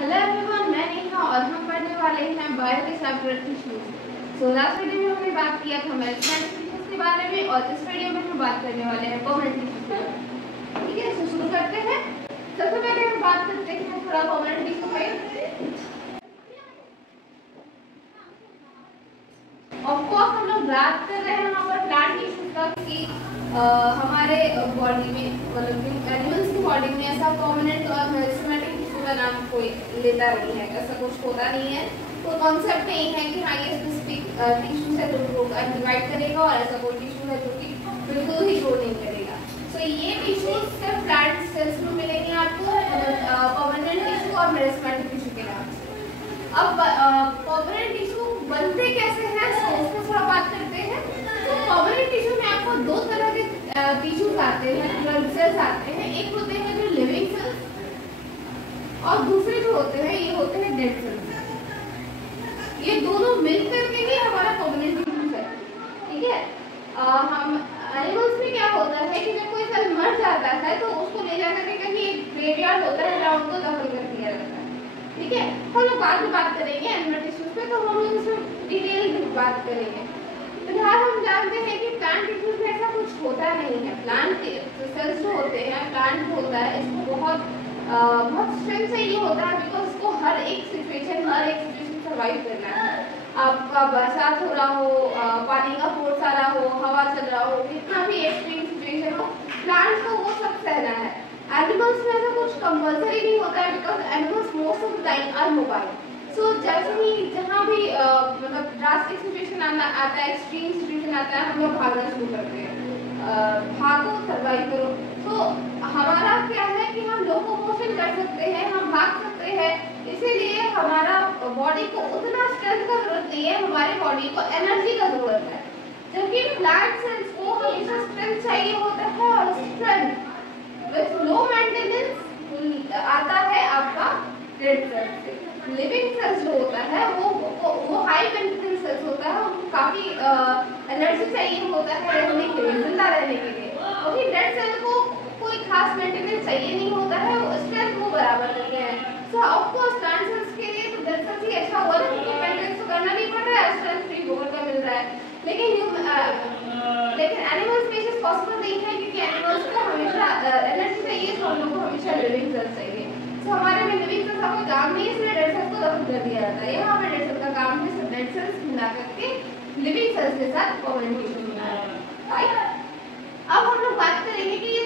Hello everyone, मैं नेहा और हम पढ़ने वाले हैं बायो के चैप्टर टिश्यूज। लास्ट वीडियो में हमने बात किया था मेरिस्टेमेटिक टिश्यूज के बारे में और इस वीडियो में हम बात करने वाले हैं परमानेंट टिश्यूज। ठीक है, तो शुरू करते हैं। सबसे पहले हम बात करते हैं थोड़ा परमानेंट टिश्यू में। ऑफ कोर्स हम लोग बात कर रहे हैं यहाँ पर प्लांट टिश्यूज का कि हमारे बॉडी में मतलब एनिमल्स की बॉडी में ऐसा परमानेंट और मेरिस्टेमेटिक का नाम कोई लेता नहीं है, ऐसा कुछ होता नहीं है। तो कॉन्सेप्ट यही है कि हाँ ये स्पेसिफिक टिश्यू है जो डिवाइड करेगा और ऐसा कोई टिश्यू है जो कि बिल्कुल ही ग्रो नहीं करेगा। तो ये टिश्यूज सिर्फ प्लांट सेल्स में मिलेंगे आपको परमानेंट टिश्यू और मेरिस्टेमेटिक टिश्यू के नाम से। अब परमानेंट टिश्यू बनते कैसे हैं उसको थोड़ा बात करते हैं। तो परमानेंट टिश्यू में आपको दो तरह के टिश्यूज आते हैं, ब्लड सेल्स आते हैं। एक होते हैं जो लिविंग सेल्स और दूसरे जो होते हैं ये होते हैं डेड सेल्स। ये दोनों मिलकर के ही हमारा परमानेंट टिश्यू है। ठीक है, हम एनिमल्स में क्या होता है कि जब कोई सेल मर जाता है तो उसको ले जाकर के कहीं एक ग्रेवयार्ड होता है जहाँ उनको दफन कर दिया जाता है। ठीक है, हम लोग बाद में बात करेंगे एनिमल टिश्यूज पे, तो हम लोग इसमें डिटेल में बात करेंगे। फिलहाल हम जानते हैं कि प्लांट टिश्यूज में ऐसा कुछ होता नहीं है। प्लांट सेल्स जो होते हैं, प्लांट होता है, इसको बहुत स्ट्रेंथ चाहिए होता है बिकॉज इसको हर एक सिचुएशन सर्वाइव करना है। आपका बरसात हो रहा हो, पानी का फोर्स आ रहा हो, हवा चल रहा हो, कितना भी एक्सट्रीम सिचुएशन हो, प्लांट्स को वो सब सहना है। एनिमल्स में ऐसा कुछ कंपल्सरी नहीं होता है because animals most of the time are mobile. So जैसे ही जहाँ भी मतलब ड्रास्टिक सिचुएशन आता है, एक्सट्रीम सिचुएशन आता है, हम लोग भागना शुरू करते हैं। भागो, सर्वाइव करो। तो हमारा क्या है कि हम लोकोमोशन कर सकते हैं, हम भाग सकते हैं, इसीलिए हमारा बॉडी को उतना स्ट्रेंथ का जरूरत नहीं है, हमारे बॉडी को एनर्जी का जरूरत है। जबकि प्लांट सेल्स को हमेशा स्ट्रेंथ चाहिए होता है और स्ट्रेंथ विद लो मेंटेनेंस आता है आपका डेड सेल्स से। लिविंग सेल्स जो होता है वो हाई मेंटेनेंस सेल्स होता है, उनको काफी एनर्जी चाहिए होता है रहने के लिए, जिंदा रहने के लिए। और डेड सेल को कोई खास मेंटेनेंस चाहिए नहीं होता है, वो स्ट्रेंथ वो बराबर करते हैं। सो ऑफ कोर्स प्लांट सेल्स के लिए तो डेड सेल्स ही अच्छा हुआ ना, उनको मेंटेनेंस तो करना नहीं पड़ रहा है, स्ट्रेंथ फ्री होकर का मिल रहा है। लेकिन एनिमल स्पीशीज पॉसिबल नहीं है क्योंकि एनिमल्स को हमेशा एनर्जी चाहिए, तो हम लोग को हमेशा लिविंग सेल्स चाहिए। तो हमारे में लिविंग सेल्स का कोई काम नहीं है, इसलिए डेड सेल्स को दफन कर दिया जाता है। यहाँ पे डेड सेल्स का काम है सिर्फ डेड सेल्स मिला करके लिविंग सेल्स के साथ परमानेंट बनाना। राइट, अब हम लोग बात करेंगे कि ये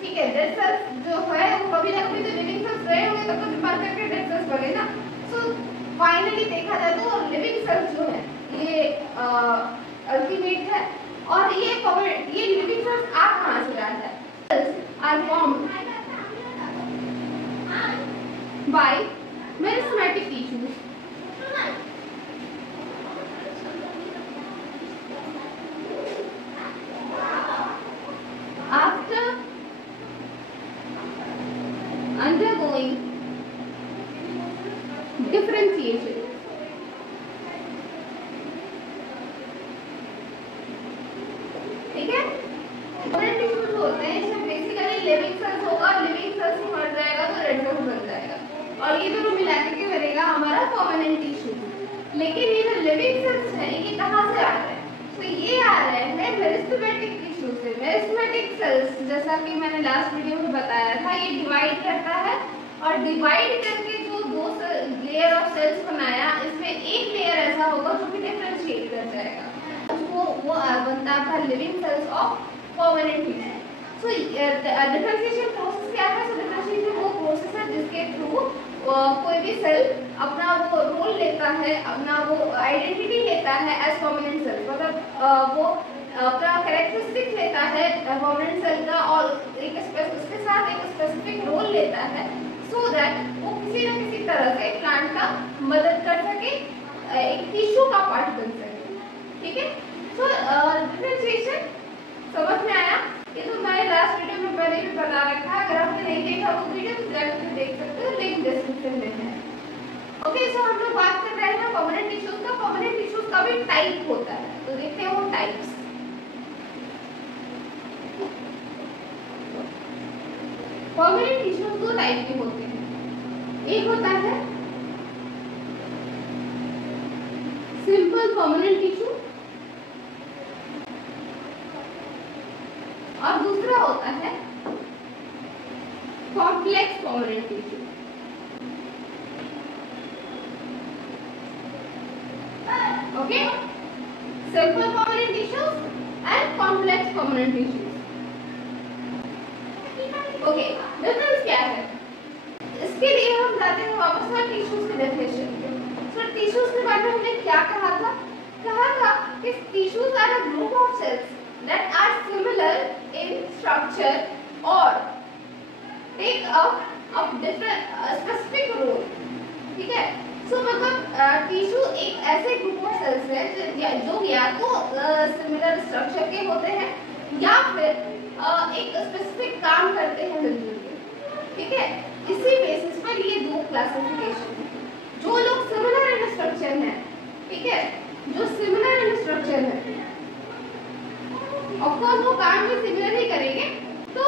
ठीक है, डेड सेल्स जो है वो कभी ना कभी तो लिविंग सेल्स रहे होंगे, तब तो मर करके डेड सेल्स बने ना। सो फाइनली देखा जाए तो लिविंग सेल्स जो है ये अल्टीमेट है और ये लिविंग सेल्स आ कहाँ से रहा है? Cells are formed by meristematic tissues. After undergoing differentiation, ठीक है, परमानेंट टिश्यूज होते हैं इसमें बेसिकली लिविंग सेल्स होगा, लिविंग सेल्स ही मर जाएगा तो रेड सेल्स बन जाएगा और ये दोनों मिला के बनेगा हमारा परमानेंट टिश्यू। लेकिन ये जो लिविंग सेल्स है ये कहाँ से आ रहे हैं? तो ये आ रहे हैं मेरिस्टेमेटिक टिश्यू से। मेरिस्टेमेटिक सेल्स जैसा कि मैंने लास्ट वीडियो में बताया था, ये डिवाइड करता है और डिवाइड करके जो दो लेयर ऑफ सेल्स बनाया, इसमें एक लेयर ऐसा होगा जो कि डिफरेंशिएट कर जाएगा, वो बनता है living cells of permanent tissue. So differentiation process क्या है? सो डिफरेंशिएशन वो प्रोसेस है जिसके थ्रू कोई भी सेल अपना वो रोल लेता है, अपना वो आइडेंटिटी लेता है एज परमानेंट सेल, मतलब वो अपना कैरेक्टरिस्टिक लेता है परमानेंट सेल का और उसके साथ एक स्पेसिफिक रोल लेता है सो दैट वो किसी न किसी तरह से प्लांट का मदद कर सके, एक टिश्यू का पार्ट बन सके। ठीक है, सो डिफरेंशिएशन समझ में आया? ये तो मैंने लास्ट वीडियो में पहले भी बता रखा है, अगर आपने नहीं देखा वो वीडियो तो जाकर देख सकते हो, लिंक डिस्क्रिप्शन में है। ओके, सो हम लोग बात कर रहे हैं परमानेंट टिश्यूज का। परमानेंट टिश्यूज का भी टाइप होता है, तो देखते हैं वो टाइप्स। परमानेंट टिश्यूज दो टाइप के होते हैं, एक होता है सिंपल परमानेंट टिश्यू और दूसरा होता है complex permanent tissue. Okay, simple permanent tissues and complex permanent tissues. Okay, difference क्या है? इसके लिए हम जाते हैं वापस से टिश्यूज की डेफिनेशन पे। सो टिश्यूज के बारे में हमने क्या कहा था कि tissues are a group of cells that are similar in structure or take a different specific role। ठीक है, सो मतलब टिश्यू एक ऐसे ग्रुप ऑफ सेल्स है जो या तो सिमिलर स्ट्रक्चर के होते हैं या फिर एक स्पेसिफिक काम करते हैं मिलजुल के। ठीक है, इसी बेसिस पर ये दो क्लासिफिकेशन है। जो लोग सिमिलर इन स्ट्रक्चर हैं, ठीक है, जो सिमिलर इन स्ट्रक्चर है, ऑफ कोर्स वो काम भी सिमिलर ही करेंगे, तो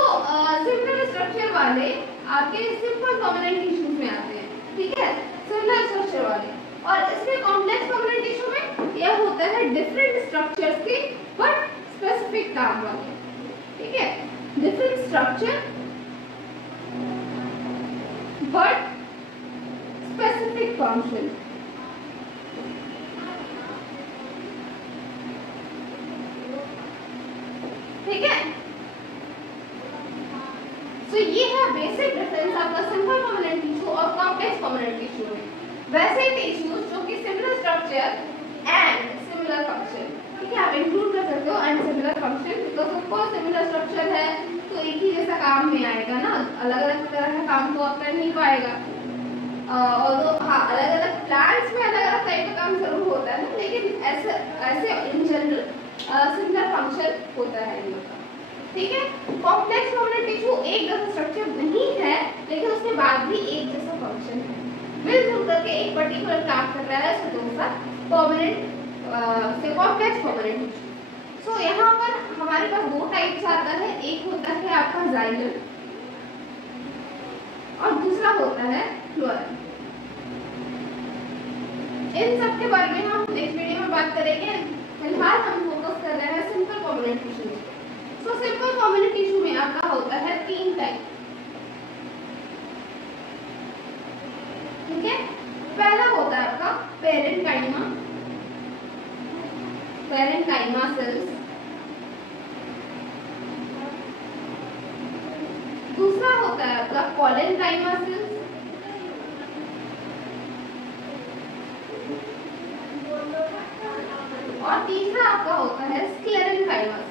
सिमिलर स्ट्रक्चर वाले आपके सिंपल परमानेंट टिश्यूज में आते हैं। ठीक है, सिमिलर स्ट्रक्चर वाले। और इसमें कॉम्प्लेक्स परमानेंट टिश्यू में यह होता है डिफरेंट स्ट्रक्चर्स के बट स्पेसिफिक काम वाले। ठीक है, different structure but specific function. ठीक है, तो ये है बेसिक डिफरेंस आपका सिंपल परमानेंट टिश्यू और कॉम्प्लेक्स परमानेंट टिश्यू में। वैसे टिश्यूज जो कि similar structure and similar function, ठीक है, आप इंक्लूड कर सकते हो and similar function, because of course similar structure है तो एक ही जैसा काम में आएगा ना, अलग अलग तरह का काम तो आप कर नहीं पाएगा। और हाँ, अलग अलग प्लांट्स में अलग अलग टाइप का काम जरूर होता है, लेकिन ऐसे इन जनरल सिमिलर फंक्शन होता है इन लोगों का। ठीक है, कॉम्प्लेक्स परमानेंट टिश्यू एक जैसा स्ट्रक्चर नहीं है, लेकिन उसके बाद भी एक जैसा फंक्शन है, मिलजुल करके एक पर्टिकुलर काम कर रहा है, सो दूसरा परमानेंट से कॉम्प्लेक्स परमानेंट टिश्यू। सो यहाँ पर हमारे पास दो टाइप्स आता है, एक होता है आपका जाइलम और दूसरा होता है फ्लोएम। इन सब के बारे में हम नेक्स्ट वीडियो में बात करेंगे। फिलहाल हम फोकस कर रहे हैं simple permanent tissue. So simple permanent tissue में आपका होता है तीन टाइप। ठीक है, पहला होता है आपका पेरेन्काइमा सेल्स, दूसरा होता है आपका पॉलेनकाइमा सेल्स, और तीसरा आपका होता है स्क्लेरेनकाइमा सेल्स।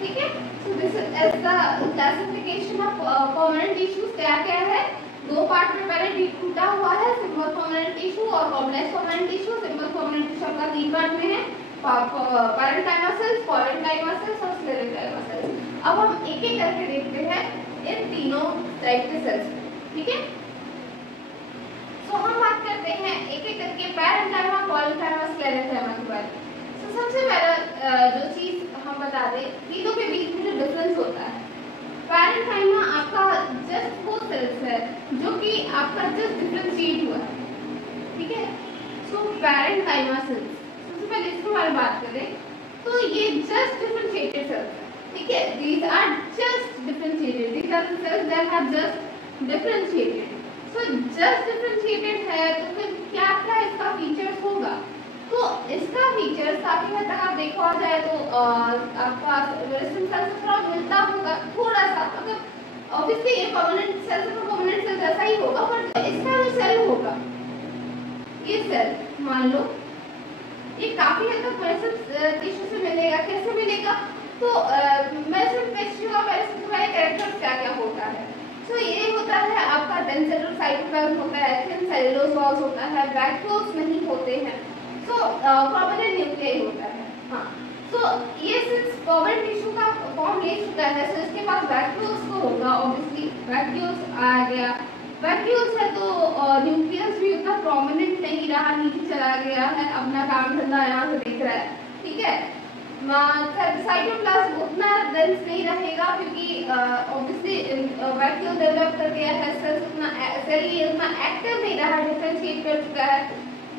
ठीक है, so this is the classification of permanent tissues. क्या क्या है, दो पार्ट में पहले टूटा हुआ है, सिंपल परमानेंट टिश्यू और complex permanent tissue. Simple permanent tissue आपका तीन पार्ट में है, पेरेन्काइमा सेल्स, पॉलेनकाइमा सेल्स और स्क्लेरेनकाइमा सेल्स। अब हम एक एक करके देखते हैं इन तीनों टाइप के सेल्स। ठीक है, सो हम बात करते हैं एक एक करके पेरेन्काइमा, पॉलेनकाइमा, स्क्लेरेनकाइमा के बारे में। सो सबसे पहला जो चीज हम बता दें, तीनों के बीच में जो डिफरेंस होता है, पेरेन्काइमा आपका जस्ट वो सेल्स है जो कि आपका जस्ट डिफरेंशिएट हुआ है। ठीक है, सो पेरेन्काइमा सेल्स, सबसे पहले इसके बारे में बात करें तो ये जस्ट डिफरेंशिएटेड सेल्स है। ठीक है, these are just differentiated, these are the cells that have just differentiated। so just differentiated है तो फिर क्या क्या इसका फीचर्स होगा, तो इसका फीचर्स काफी हद तक आप देखा जाए तो आपका रेसिस्टेंस सेल से थोड़ा मिलता होगा थोड़ा सा, मतलब ऑब्वियसली ये परमानेंट सेल से परमानेंट सेल जैसा ही होगा, पर इसका जो सेल होगा, ये सेल मान लो ये काफी हद तक मेसेंस टिश्यू से मिलेगा। कैसे मिलेगा, तो मेसेंस टिश्यू का पेरिसेंटल कैरेक्टर्स क्या क्या होता है। तो ये होता है आपका डेंसिटी साइटोप्लाज्म होता है, थिन सेलुलोज वॉल्स होता है, वैक्यूल्स नहीं होते हैं, सो परमानेंट न्यूक्लियस होता है। हाँ, तो ये सिंस परमानेंट टिश्यू का फॉर्म ले चुका है, सो इसके पास वैक्यूल्स तो होगा, ऑब्वियसली वैक्यूल्स आ गया, वैक्यूल्स है तो न्यूक्लियस भी उतना प्रोमिनेंट नहीं रहा, नीचे चला गया है, अपना काम धंधा यहाँ से दिख रहा है। ठीक है, साइटोप्लाज्म उतना ऑब्वियसली वैक्यूल डेवलप कर गया है, सेल ये उतना एक्टिव नहीं रहा, डिफरेंशिएट कर चुका है।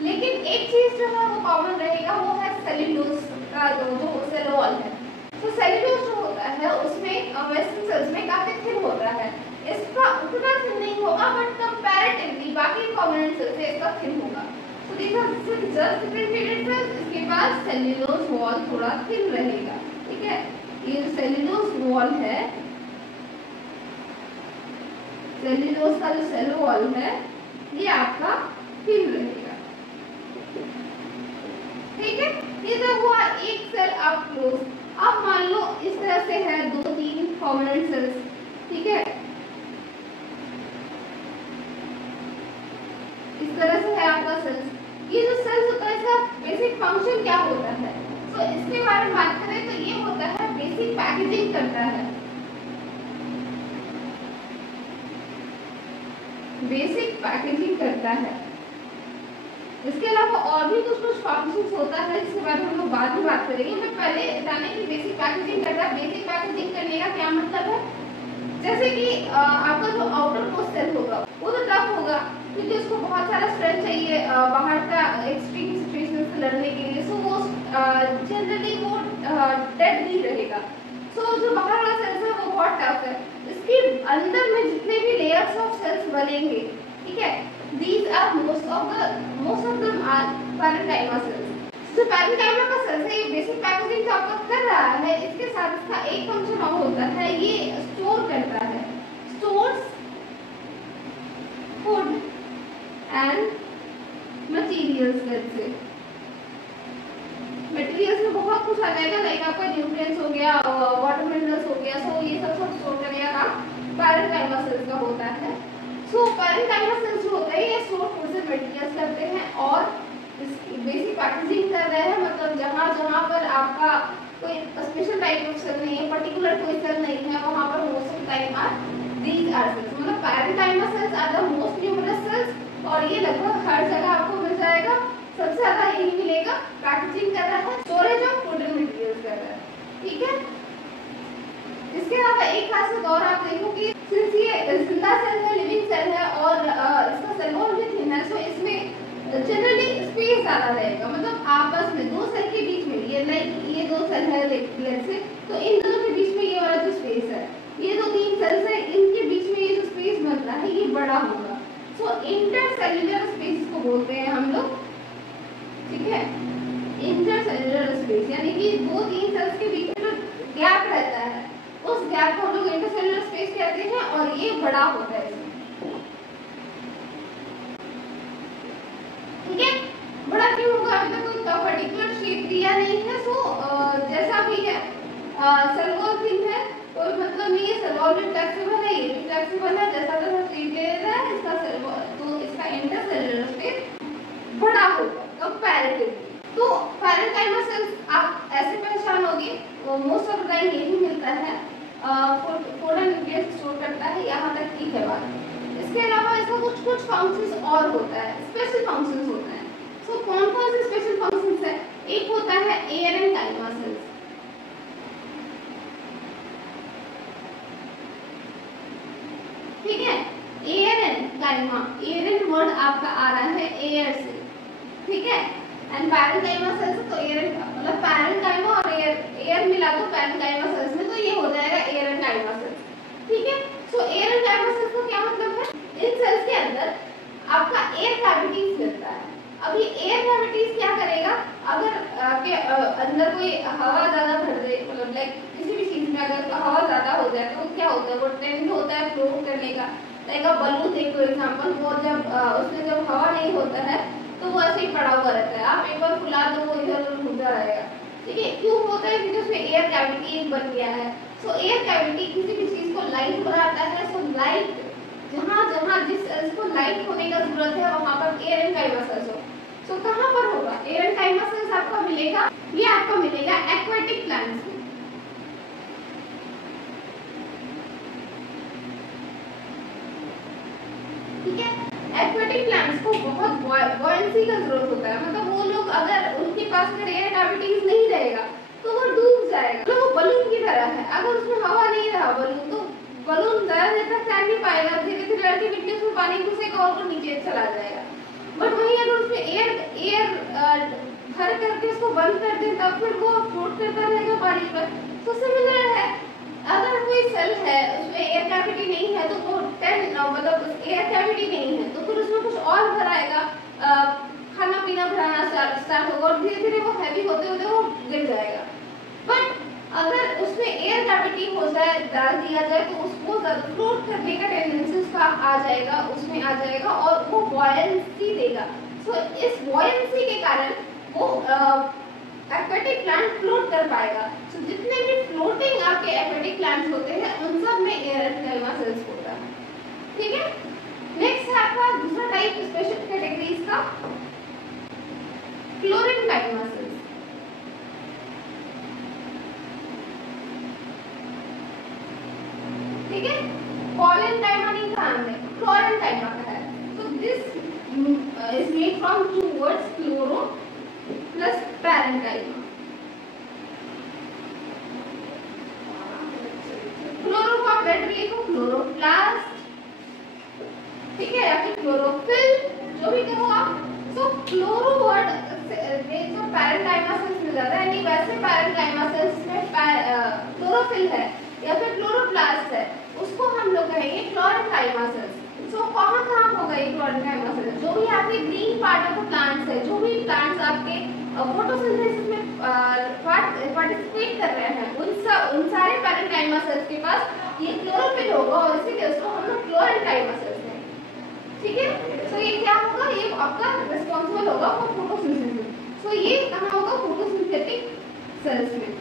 लेकिन एक चीज जो है वो कॉमन रहेगा, वो है सेल्यूलोज का जो सेल वॉल है। तो सेल्यूलोज जो होता है उसमें वेस्टर्न सेल्स में काफी थिन होता है, इसका उतना थिन नहीं होगा बट कंपैरेटिवली बाकी कॉम्पोनेंट सेल से इसका थिन होगा। तो देखा जस्ट डिफरेंशिएटेड सेल्स, इसके बाद सेल्यूलोज वॉल थोड़ा थिन रहेगा, ठीक है। ये जो सेल्यूलोज वॉल है, सेल्यूलोज का जो सेल वॉल है ये आपका थिन रहेगा, ठीक है। ये तो हुआ एक सेल आप क्लोज। अब मान लो इस तरह से है 2-3 कॉम्पोनेंट सेल्स, ठीक है, इस तरह से है आपका सेल्स। ये जो सेल्स होता है इसका बेसिक फंक्शन क्या होता है, तो इसके बारे में बात करें तो ये होता है बेसिक पैकेजिंग करता है, बेसिक पैकेजिंग करता है। इसके अलावा और भी कुछ फंक्शंस होता है जिसके बारे में हम लोग बाद में बात करेंगे। मैं पहले जाने की बेसिक पैकेजिंग करता है। बेसिक पैकेजिंग करने का क्या मतलब है, जैसे कि आपका जो आउटर मोस्ट सेल होगा वो तो टफ होगा क्योंकि उसको बहुत सारा स्ट्रेंथ चाहिए बाहर का एक्सट्रीम सिचुएशन से लड़ने के लिए। सो वो जनरली वो डेड नहीं रहेगा। सो जो बाहर वाला सेल्स है वो बहुत टफ है। इसके अंदर में जितने भी लेयर्स ऑफ सेल्स बनेंगे, ठीक है, these are most of them are parenchyma cells। जो parenchyma का सेल है ये बेसिक पैकेजिंग जो आपका कर रहा है, इसके साथ इसका एक फंक्शन और होता है, ये स्टोर करता है, स्टोर्स फूड एंड मटेरियल्स। से मटेरियल्स में बहुत कुछ आ जाएगा, लाइक आपका न्यूट्रिएंट्स हो गया, वाटर मिनरल्स हो गया। सो ये सब स्टोर करने का काम parenchyma cells का होता है। सो parenchyma cells जो होता है ये स्टोर फूड से मटेरियल्स करते हैं और बेसिक पैकेजिंग कर रहे हैं। मतलब जहाँ जहाँ पर आपका कोई स्पेशल टाइप ऑफ सेल नहीं है, पर्टिकुलर कोई सेल नहीं है, वहाँ पर most of time are these are cells. मतलब parenchyma cells are the most numerous cells और ये लगभग हर जगह आपको मिल जाएगा। सबसे ज्यादा यही मिलेगा, पैकेजिंग कर रहा है, storage of food and materials कर रहा है, ठीक है। इसके अलावा एक खासियत और आप देखो कि सिंस ये जिंदा सेल है, लिविंग सेल है और इसका सेल वॉल भी थिन है, सो इसमें जनरली स्पेस ज्यादा रहेगा। मतलब आपस में दो सेल के बीच में ये दो सेल है लेट्स से, तो इन दोनों के बीच में ये वाला जो स्पेस है, ये जो 3 सेल्स है इनके बीच में ये जो स्पेस बन रहा है ये बड़ा होगा। सो इंटरसेल्युलर स्पेस को बोलते हैं हम लोग, ठीक है, इंटरसेल्युलर स्पेस। यानी कि 2-3 सेल्स के बीच में जो गैप रहता है उस गैप को हम लोग इंटरसेल्युलर स्पेस कहते हैं और ये बड़ा होता है, ठीक है। बड़ा क्यों होगा, अभी तक कोई पर्टिकुलर शेप दिया नहीं है। सो जैसा भी है सेल वॉल थिन है, कोई मतलब नहीं है, सेल वॉल भी फ्लेक्सिबल है, ये भी फ्लेक्सिबल है, जैसा जैसा शेप ले रहा है इसका सेल वॉल, तो इसका इंटरसेल्युलर स्पेस बड़ा होगा कंपैरेटिवली। तो parenchyma cells आप ऐसे पहचानोगे, मोस्ट ऑफ द टाइम यही मिलता है, फूड एंड न्यूट्रिएंट्स स्टोर करता है, यहाँ तक ठीक है बात। इसके अलावा इसका कुछ फंक्शंस और होता है, स्पेशल फंक्शंस होते हैं। सो कौन कौन से स्पेशल फंक्शंस है, एक होता है parenchyma cells, ठीक है, parenchyma, एरन वर्ड आपका आ रहा है एयर से, ठीक है, एंड parenchyma cells तो मतलब parenchyma और एयर मिला दो parenchyma cells में, तो ये हो जाएगा parenchyma cells, ठीक है। सो parenchyma cells का क्या मतलब है, इन सेल्स के अंदर आपका एयर कैविटीज मिलता है। अभी एयर कैविटीज क्या करेगा, अगर आपके अंदर कोई हवा ज्यादा भर दे, मतलब लाइक किसी भी चीज में अगर हवा ज्यादा हो जाए तो क्या होता है, वो टेंड होता है फ्लो करने का। लाइक अ बलून थे फॉर एग्जांपल, वो जब उसमें जब हवा नहीं होता है तो वो ऐसे ही पड़ा हुआ रहता है, आप एक बार फुला दो वो इधर उधर घूमता रहेगा, ठीक है। क्यों होता है, क्योंकि उसमें एयर कैविटी बन गया है। सो एयर कैविटी किसी भी चीज को लाइट बनाता है। सो लाइट जहाँ जहाँ जिस सेल्स को लाइट होने का जरूरत है वहाँ पर parenchyma cells हो। सो कहाँ पर होगा parenchyma cells आपका मिलेगा, ये आपका मिलेगा एक्वेटिक प्लांट्स में, ठीक है। एक्वेटिक प्लांट्स को बहुत बॉयंसी का जरूरत होता है, मतलब वो लोग अगर उनके पास अगर एयर कैविटीज नहीं रहेगा तो वो डूब जाएगा, तो वो बलून की तरह है। अगर उसमें हवा नहीं रहा बलून तो बलून ज्यादा देर तक तैर नहीं पाएगा, धीरे धीरे अल्टीमेटली उसमें पानी घुसेगा और वो नीचे चला जाएगा। बट वही अगर उसमें एयर भर करके उसको बंद कर दें तब फिर वो फ्लोट करता रहेगा पानी पर। तो सिमिलर है, अगर कोई सेल है उसमें एयर कैविटी नहीं है तो वो 10 मतलब एयर कैविटी नहीं है तो फिर उसमें कुछ और भराएगा, खाना पीना भराना स्टार्ट होगा और धीरे धीरे वो हैवी होते होते वो गिर जाएगा। बट अगर उसमें एयर कैविटी हो जाए, डाल दिया जाए तो उसको फ्लोट करने का टेंडेंसी उसका आ जाएगा, उसमें आ जाएगा और वो बॉयंसी देगा। सो इस बॉयंसी के कारण वो एक्वेटिक प्लांट फ्लोट कर पाएगा। सो जितने भी फ्लोटिंग आपके एक्वेटिक प्लांट्स होते हैं उन सब में एयर एंड सेल्स होता है। ठीक है, नेक्स्ट है आपका दूसरा टाइप स्पेशल कैटेगरीज का, क्लोरीन काइमा सेल्स। ठीक है, कॉलन काइमा नहीं था हमने, क्लोरीन काइमा का है। So this is made from two words, chloro plus parenchyma. Chloro को आप लेटर लिखो क्लोरोप्लास्ट, ठीक है, या फिर क्लोरोफिल, जो भी कहो आप। तो क्लोरो वर्ड में जो पैरेंकाइमा सेल्स मिल जाता है, यानी वैसे पैरेंकाइमा सेल्स में क्लोरोफिल है या फिर क्लोरोप्लास्ट है, उसको हम लोग कहेंगे क्लोरेनकाइमा सेल्स। सो कहाँ कहाँ होगा ये क्लोरेनकाइमा सेल्स? जो भी आपके green part of the plants है, जो भी प्लांट्स आपके फोटोसिंथेसिस में पार्टिसिपेट कर रहे हैं, उन सारे पैरेंकाइमा सेल्स के पास ये क्लोरोफिल होगा और इसीलिए उसको हम लोग क्लोरेनकाइमा सेल्स कहेंगे। ठीक है, सो ये क्या होगा, ये आपका रिस्पांसिबल होगा फॉर फोटोसिंथेसिस। सो ये कहाँ होगा, फोटोसिंथेटिक सेल्स में।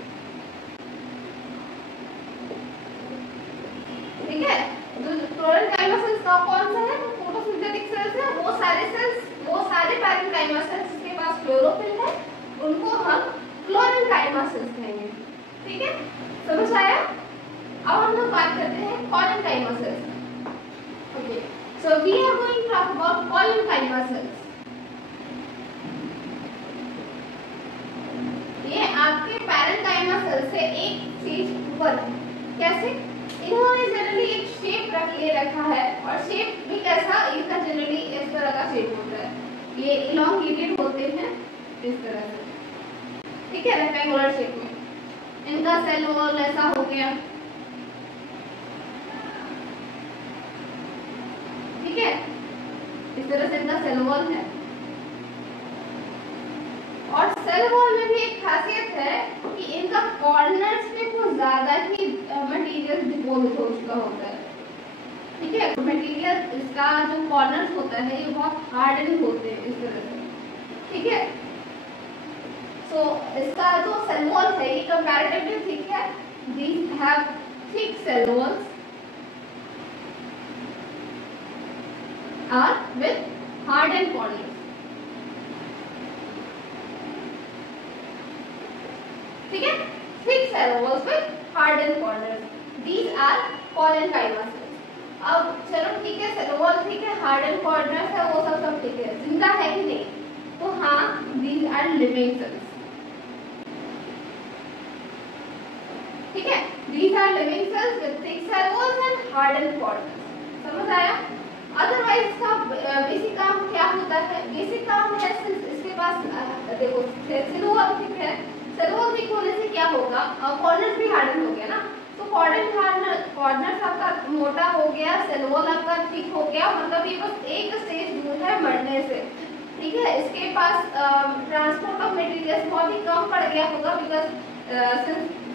ठीक है, जो क्लोरेनकाइमा सेल्स का कौन सा है, तो फोटोसिंथेटिक सेल्स है। वो सारे पैरेंकाइमा सेल्स जिसके पास क्लोरोफिल है उनको हम क्लोरेनकाइमा सेल्स कहेंगे। ठीक है, समझ आया? अब हम लोग बात करते हैं collenchyma cells. Okay, so we are going to talk about collenchyma cells. ये आपके पैरेंकाइमा सेल से एक स्टेज ऊपर है। कैसे? इन्होंने जनरली एक शेप ले रखा है और शेप भी कैसा, इनका जनरली इस तरह का शेप होता है, ये इलोंगेटेड होते हैं इस तरह से। ठीक है, रेक्टेंगुलर शेप में इनका सेल वॉल ऐसा हो गया। ठीक है, इस तरह से इनका सेल वॉल है। और सेल वॉल में भी एक खासियत है कि इनका कॉर्नर्स पे कुछ ज्यादा ही मटेरियल डिपोजिट हो चुका होता है। ठीक है, मटेरियल इसका जो कॉर्नर्स होता है ये बहुत हार्डन होते हैं इस तरह से। ठीक है, सो इसका जो सेल वॉल है ये कंपैरेटिवली थिक है। These have thick cell walls are with harden corners. ठीक है, thick cell walls with hardened corners. These are collenchyma cells. अब चलो ठीक है, सेल वॉल ठीक है, हार्डन कॉर्नर्स है, वो सब ठीक है, जिंदा है कि नहीं? तो हाँ, these are living cells। ठीक है, these are living cells with thick cell walls and hardened corners। समझ आया? अदरवाइज इसका बेसिक काम क्या होता है? बेसिक काम है इसके पास देखो सेल वॉल ठीक है, सेल वॉल थिक होने से क्या होगा, कॉर्नर्स भी हार्डन हो गया ना। तो कॉर्नर्स आपका मोटा हो गया, सेल वॉल आपका थिक हो गया, मतलब ये बस एक स्टेज दूर है मरने से। ठीक है, इसके पास ट्रांसपोर्ट ऑफ मटेरियल्स बहुत ही कम पड़ गया होगा, बिकॉज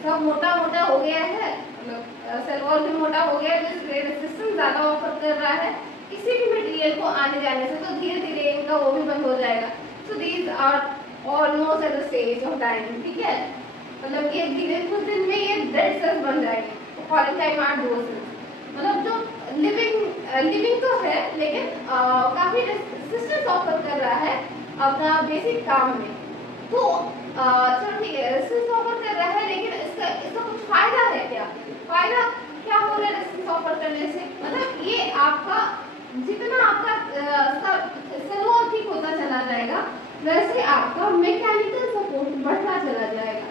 सब मोटा मोटा हो गया है, मतलब सेल वॉल भी मोटा हो गया, रेजिस्टेंस ज्यादा ऑफर कर रहा है किसी भी मटेरियल को आने जाने से, तो धीरे धीरे इनका वो भी बंद हो जाएगा। So these are almost at the stage of dying. ठीक है, मतलब ये धीरे कुछ दिन में ये डेड सेल्स बन जाएंगे। कॉलेनकाइमा दो सेल्स, मतलब जो लिविंग तो है लेकिन काफी रेजिस्टेंस ऑफर कर रहा है अपना बेसिक काम में। तो चलो ठीक है, रेजिस्टेंस ऑफर कर रहा है, लेकिन इसका कुछ फायदा है क्या? फायदा क्या हो रहा है रेजिस्टेंस ऑफर करने से? मतलब ये आपका जितना आपका सेल वॉल ठीक होता चला जाएगा, वैसे आपका मैकेनिकल सपोर्ट बढ़ता चला जाएगा।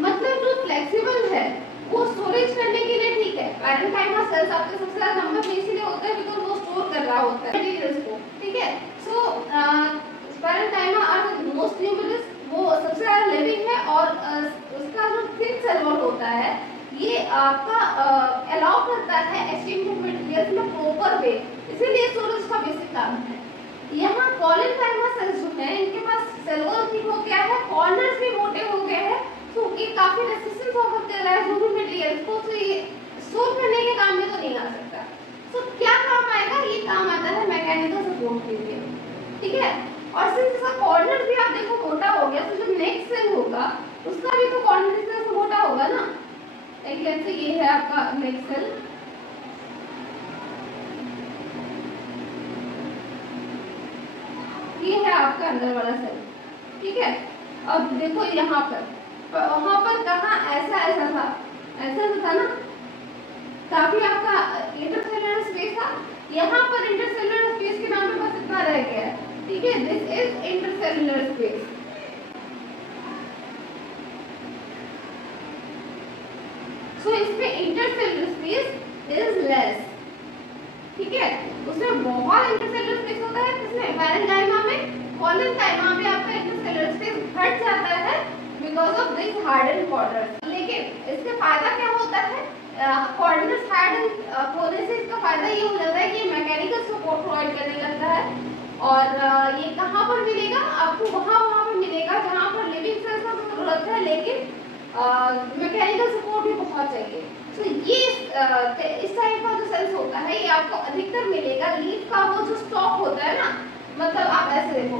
मतलब जो फ्लेक्सिबल है वो स्टोरेज करने के लिए ठीक है। पैरेन्काइमा सेल्स आपके सबसे ज्यादा नंबर में इसीलिए होता है बिकॉज़ वो स्टोर कर रहा होता है मटेरियल्स को, ठीक है। So parenchyma are the most numerous, वो सबसे ज्यादा लिविंग है और उसका जो थिन सेल वॉल होता है ये आपका अलाउ करता है एक्सचेंज ऑफ मटेरियल्स में प्रॉपर वे, इसीलिए स्टोरेज का बेसिक काम है। यहाँ पॉलीकाइमा सेल्स जो है इनके पास सेल वॉल ठीक हो गया है, कॉर्नर्स भी मोटे हो गए हैं, तो ये काफी रेजिस्टेंस ऑफर कर रहा है जो भी मटेरियल को, तो ये स्टोर करने के काम में तो नहीं आ सकता। तो क्या काम आएगा, ये काम आता है मैकेनिकल सपोर्ट के लिए, ठीक है। और सिंस इसका कॉर्नर भी आप देखो मोटा हो गया, तो जो नेक्स्ट सेल होगा उसका भी तो कॉर्नर इस तरह से मोटा होगा ना। एक लेट्स से ये है आपका नेक्स्ट सेल, ये है आपका अंदर वाला सेल, ठीक है। अब देखो यहाँ पर, वहां पर कहाँ ऐसा ऐसा था, ऐसा तो था ना, काफी आपका इंटरसेलुलर स्पेस था। यहाँ पर इंटरसेलुलर स्पेस के नाम पे बस इतना रह गया है, ठीक है। This is intercellular space. So इसमें इंटरसेलुलर स्पेस इज लेस, ठीक है। उसमें बहुत इंटरसेलुलर स्पेस होता है, किसमें, पैरेन्काइमा में। पॉलीकाइमा में आपका इंटरसेलुलर स्पेस घट जाता है because of this harden corners. लेकिन इससे फायदा क्या होता है, कॉर्नर्स हार्डन होने से इसका फायदा ये हो जाता है कि मैकेनिकल सपोर्ट प्रोवाइड करने लगता है। और ये कहाँ पर मिलेगा आपको, वहाँ पर मिलेगा जहाँ पर लिविंग सेल्स की जरूरत है लेकिन मैकेनिकल सपोर्ट भी बहुत चाहिए। तो ये इस टाइप का जो सेल्स होता है ये आपको अधिकतर मिलेगा लीफ का वो जो स्टॉक होता है ना, मतलब आप ऐसे देखो,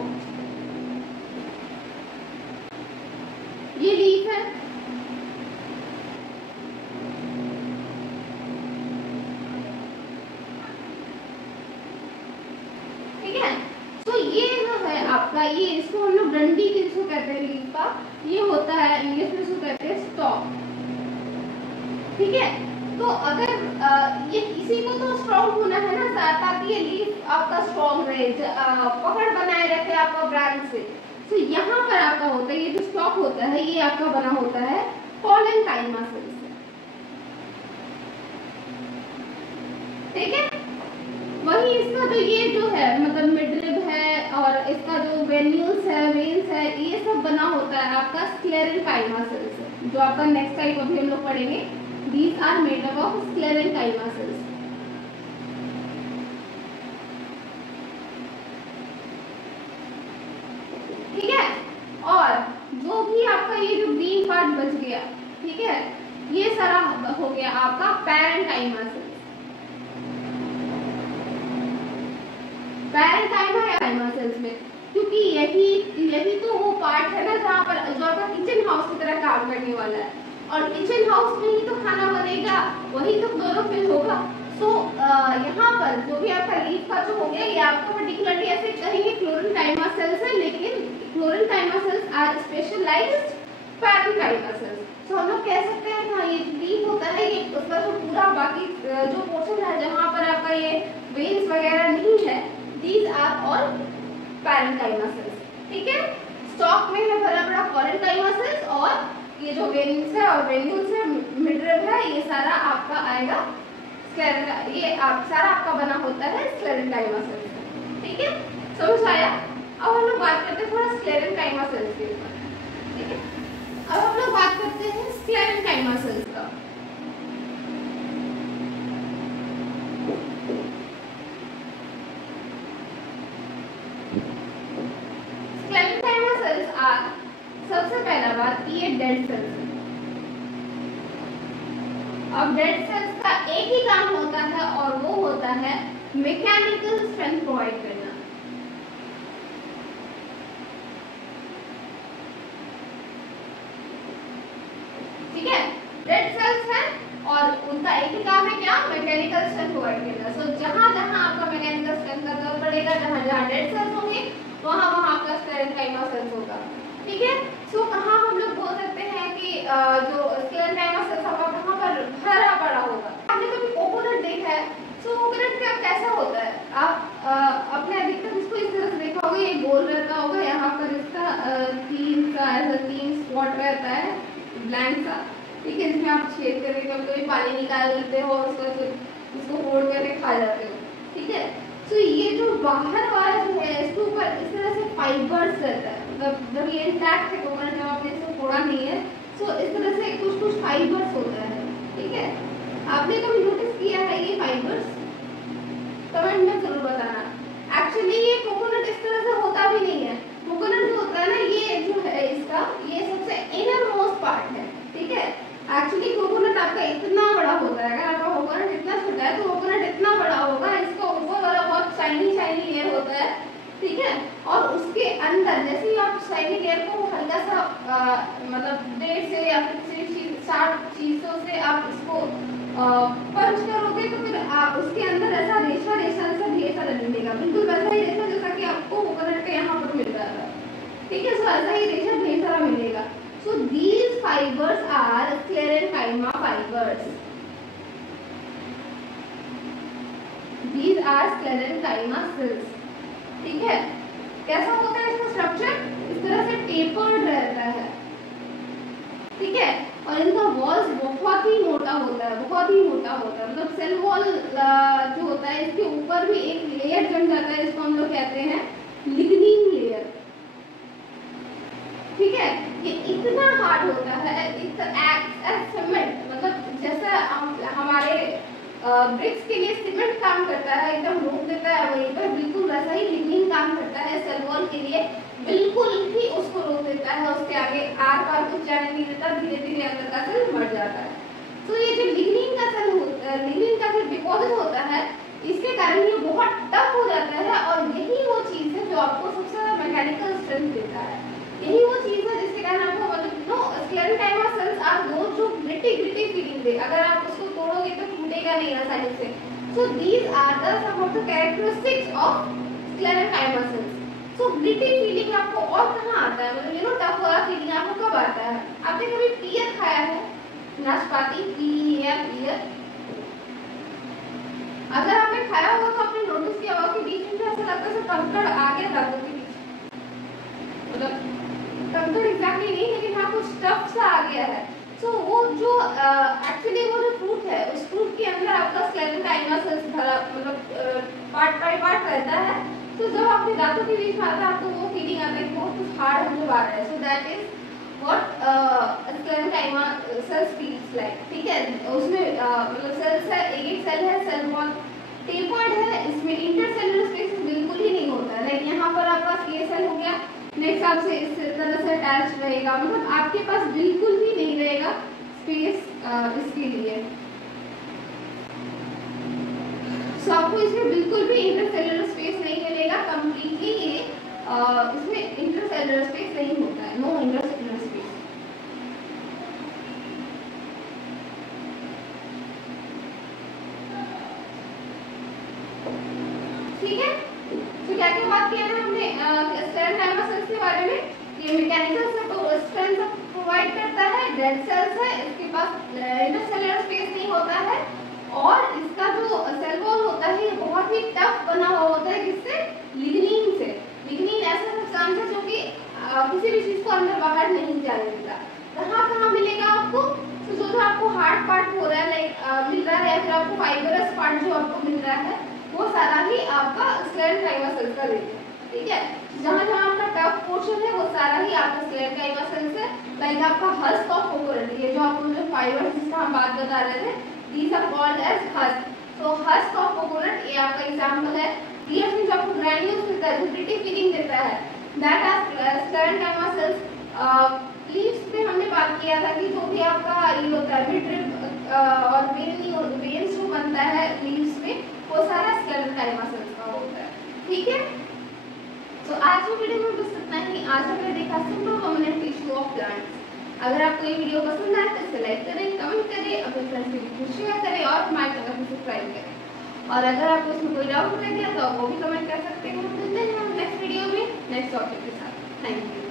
ये लीफ है, ठीक है। तो ये जो है आपका, ये इसको हम लोग डंडी जिसको कहते हैं लीफ का, ये होता है इंग्लिश में इसको कहते हैं स्टॉक, ठीक है। तो अगर ये किसी को तो स्ट्रॉन्ग होना है ना, ताकि ये लीफ आपका स्ट्रॉन्ग रहे, पकड़ बनाए रखे आपका ब्रांच से। तो यहाँ पर आपका होता है ये जो स्टॉक होता है ये आपका बना होता है पॉलीकाइमा सेल से, ठीक है। वही इसका जो ये जो है मतलब मिडरिब है और इसका जो वेन्यूल्स है, वेन्स है, ये सब बना होता है आपका स्क्लेरेनकाइमा सेल से, जो आपका नेक्स्ट टाइप अभी हम लोग पढ़ेंगे। These are made up of sclerenchyma cells. ठीक है। और जो भी आपका ये जो ग्रीन पार्ट बच गया, ठीक है, ये सारा हो गया आपका पैरेन्काइमा सेल्स। पैरेन्काइमा सेल्स में क्योंकि यही तो वो पार्ट है ना जहाँ पर जो आपका किचन हाउस की तरह काम करने वाला है, और किचन हाउस में ही तो खाना बनेगा, वही तो क्लोरोफिल होगा। सो यहाँ पर जो भी आपका लीफ का जो हो गया ये आपको पर्टिकुलरली ऐसे कहेंगे क्लोरेनकाइमा सेल्स है, लेकिन chlorenchyma cells are specialized parenchyma cells. तो हम लोग कह सकते हैं हाँ, ये लीफ होता है, ये उसका जो पूरा बाकी जो पोर्शन है जहाँ पर आपका ये वेन्स वगैरह नहीं है, these are all parenchyma cells, ठीक है। स्टॉक में है भरा बड़ा पैरेन्काइमा सेल्स, और ये जो वेन्स है और वेन्यूल्स है, मिडरिब है, ये सारा आपका आएगा ये सारा आपका बना होता है स्क्लेरेनकाइमा सेल्स से, ठीक है। समझ आया। अब हम लोग बात करते हैं थोड़ा स्क्लेरेनकाइमा सेल्स के ऊपर, ठीक है। अब हम लोग बात करते हैं स्क्लेरेनकाइमा सेल्स का। स्क्लेरेनकाइमा सेल्स आर, सबसे पहला बात ये डेड सेल्स है। अब डेड सेल्स का एक ही काम होता है और वो होता है मैकेनिकल स्ट्रेंथ प्रोवाइड करना, ठीक है। डेड सेल्स है और उनका एक ही काम है क्या, मैकेनिकल स्ट्रेंथ प्रोवाइड करना। सो जहां जहां आपका मैकेनिकल स्ट्रेंथ का जरूरत पड़ेगा, जहां जहां डेड सेल्स होंगे वहां वहां आपका स्क्लेरेनकाइमा सेल्स होगा, ठीक है। सो कहाँ हम लोग बोल सकते हैं कि जो स्क्लेरेनकाइमा सेल्स होगा कहाँ पर भरा पड़ा होगा। आपने कभी कोकोनट देखा है, सो कोकोनट का कैसा होता है, आप अपने अधिकतर इसको इस तरह से देखा होगा, ये गोल रहता होगा, यहाँ पर इसका तीन स्पॉट रहता है ब्लैंक सा, ठीक है, जिसमें आप छेद करके कभी पानी निकाल लेते हो और उसको फोड़ करके खा जाते हो। ठीक है, तो ये जो बाहर वाला जो है इसके ऊपर इस तरह से फाइबर्स रहता है, मतलब जब ये इंटैक्ट है कोकोनट, जब आपने इसको फोड़ा नहीं है तो इस तरह से कुछ फाइबर्स होता है। ठीक है, आपने कभी नोटिस किया है ये फाइबर्स? कमेंट में जरूर बताना। एक्चुअली ये कोकोनट इस तरह से होता भी नहीं है। कोकोनट जो होता है ना, ये जो है इसका ये सबसे इनर मोस्ट पार्ट है। ठीक है, एक्चुअली कोकोनट आपका इतना बड़ा होता है, अगर आपका कोकोनट इतना छोटा है तो कोकोनट इतना बड़ा होगा, इसका ऊपर वाला बहुत शाइनी लेयर होता है। ठीक है, और उसके अंदर जैसे ही आप शाइनी लेयर को हल्का सा मतलब ब्लेड से या फिर किसी शार्प चीजों से आप इसको पंच करोगे तो फिर उसके अंदर ऐसा रेशा ऐसा ढेर सारा मिलेगा, बिल्कुल वैसा ही रेशा जैसा कि आपको कोकोनट के यहाँ पर मिल रहा था। ठीक है, सो ऐसा ही रेशा ढेर सारा मिलेगा। So these fibers are sclerenchyma fibers. These are sclerenchyma cells. ठीक है, कैसा होता है इसका स्ट्रक्चर? इस तरह से टेपर्ड रहता है। ठीक है, और इनका वॉल्स बहुत ही मोटा होता है, बहुत ही मोटा होता है, मतलब सेल वॉल जो होता है इसके ऊपर भी एक लेयर जम जाता है, इसको हम लोग कहते हैं लिग्निन लेयर। ठीक है, ये इतना हार्ड होता है, इट एक्ट्स एज सीमेंट, मतलब जैसा हमारे ब्रिक्स के लिए सीमेंट काम करता है, एकदम रोक देता है वहीं पर, बिल्कुल वैसा ही लिग्निन काम करता है सेल वॉल के लिए, बिल्कुल ही उसको रोक देता है, उसके आगे आर पार कुछ जाने नहीं देता, धीरे धीरे अंदर का सेल मर जाता है। तो ये जो लिग्निन का सेल होता है, लिग्निन का जो डिपॉजिट होता है, इसके कारण ये बहुत टफ हो जाता है, और यही वो चीज है जो आपको सबसे ज्यादा मैकेनिकल स्ट्रेंथ देता है। यही वो चीज है जिसके कारण आपको मतलब no sclerenchyma cells are those जो ग्रिटी फीलिंग दे, अगर आप उसको तोड़ोगे तो टूटेगा नहीं आसानी से। So these are the some of the characteristics of sclerenchyma cells. So gritty feeling आपको और कहाँ आता है, मतलब यू नो टफ वाला फीलिंग आपको कब आता है? आपने कभी पीयर खाया है? नाशपाती, पीयर? अगर आपने खाया होगा तो आपने नोटिस किया होगा कि बीच में ऐसा लगता है कंकड़ आ गया दांतों के बीच, मतलब कंकड़ एग्जैक्टली नहीं, लेकिन हाँ कुछ टफ सा आ गया है। सो वो जो एक्चुअली वो जो फ्रूट है, उस फ्रूट के अंदर आपका स्क्लेरेंकाइमा सेल्स भरा, मतलब पार्ट बाय पार्ट रहता है। तो जब आपके दांतों के बीच में आता है, आपको वो फीलिंग आता है कि बहुत कुछ हार्ड मुझे आ रहा है। So that is what sclerenchyma cells feels like. ठीक है, उसमें मतलब सेल्स है, एक सेल है, सेल बहुत टेपर्ड है, इसमें इंटरसेलुलर स्पेस बिल्कुल ही नहीं होता है। लाइक यहाँ पर आपका ये सेल हो गया, नेक्स्ट आपसे इस तरह से अटैच रहेगा, मतलब आपके पास बिल्कुल भी नहीं रहेगा स्पेस इसके लिए। सो आपको इसमें बिल्कुल भी इंटरसेलुलर स्पेस नहीं मिलेगा, कंप्लीटली ये इसमें इंटरसेलुलर स्पेस नहीं होता है, नो इंटरसेलुलर स्पेस। ठीक है, तो क्या क्या बात किया है हमने स्क्लेरेंकाइमा सेल्स के बारे में? ये मैकेनिकल स्ट्रेंथ प्रोवाइड करता है, डेड सेल्स है, इसके पास इंटरसेलुलर स्पेस नहीं होता है, और इसका जो सेल वॉल होता है ये बहुत ही टफ बना हुआ होता है, किससे? लिग्निन से। लिग्निन ऐसा सब्सटेंस है जो कि किसी भी चीज को अंदर बाहर नहीं जाने देता। कहाँ मिलेगा आपको? तो जो आपको हार्ड पार्ट हो रहा है लाइक मिल रहा है, या फिर आपको फाइबरस पार्ट जो आपको मिल रहा है, वो सारा ही आपका स्क्लेरेंकाइमा सेल्स का देता है। ठीक है, जहाँ आपका टफ पोर्शन है वो सारा ही आपका स्क्लेरेंकाइमा सेल्स है। लाइक आपका हस्क ऑफ कोकोनट, ये जो आपको जो फाइबर जिसका हम बात बता रहे थे, these are called as husk. So husk of coconut ये आपका एग्जांपल है। ये जो आपको ग्रैन्यूल्स मिलता है, जो ग्रिटी फीलिंग देता है, that are sclerenchyma cells. Leaves पे हमने बात किया था कि जो भी आपका ये होता है मिडरिप और वेन्स जो बनता है लीव्स में, वो सारा स्क्लेरेंकाइमा सेल्स का होता है। ठीक है, तो आज की वीडियो में बस इतना ही। आज हमने देखा simple permanent tissue of plants. अगर आपको ये वीडियो पसंद आए तो इसे लाइक करें, कमेंट करें, अपने फ्रेंड्स को शेयर करें और हमारे चैनल को सब्सक्राइब करें। और अगर आपको इसमें कोई डाउट रह गया तो आप वो भी कमेंट कर सकते हैं। मिलते हैं हम नेक्स्ट वीडियो में नेक्स्ट टॉपिक के साथ। Thank you.